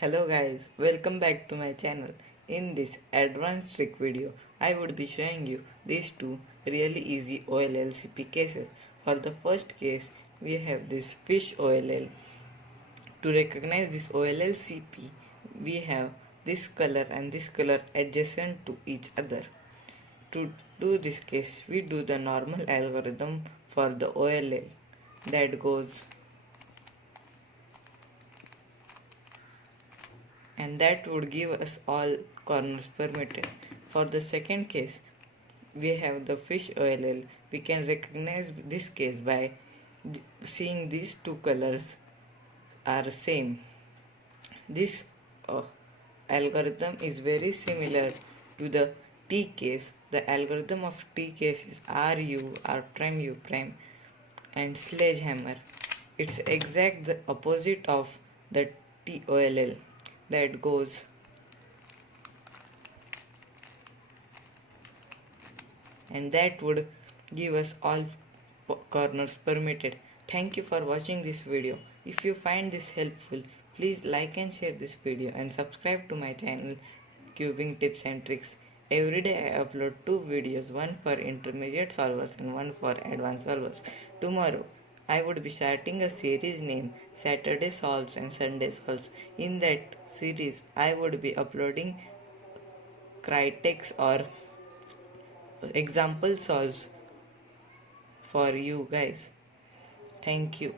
Hello guys, welcome back to my channel. In this advanced trick video, I would be showing you these two really easy OLLCP cases. For the first case, we have this fish OLL. To recognize this OLLCP, we have this color and this color adjacent to each other. To do this case, we do the normal algorithm for the OLL that goes, and that would give us all corners permitted. For the second case, we have the fish OLL. We can recognize this case by seeing these two colors are same. This algorithm is very similar to the T case. The algorithm of T case is RU, R prime, U prime, and sledgehammer. It's exact the opposite of the TOLL that goes, and that would give us all corners permitted. Thank you for watching this video. If you find this helpful, please like and share this video and subscribe to my channel Cubing Tips and Tricks. Every day I upload two videos, one for intermediate solvers and one for advanced solvers. Tomorrow I would be starting a series named Saturday Solves and Sunday Solves. In that series I would be uploading critex or example solves for you guys. Thank you.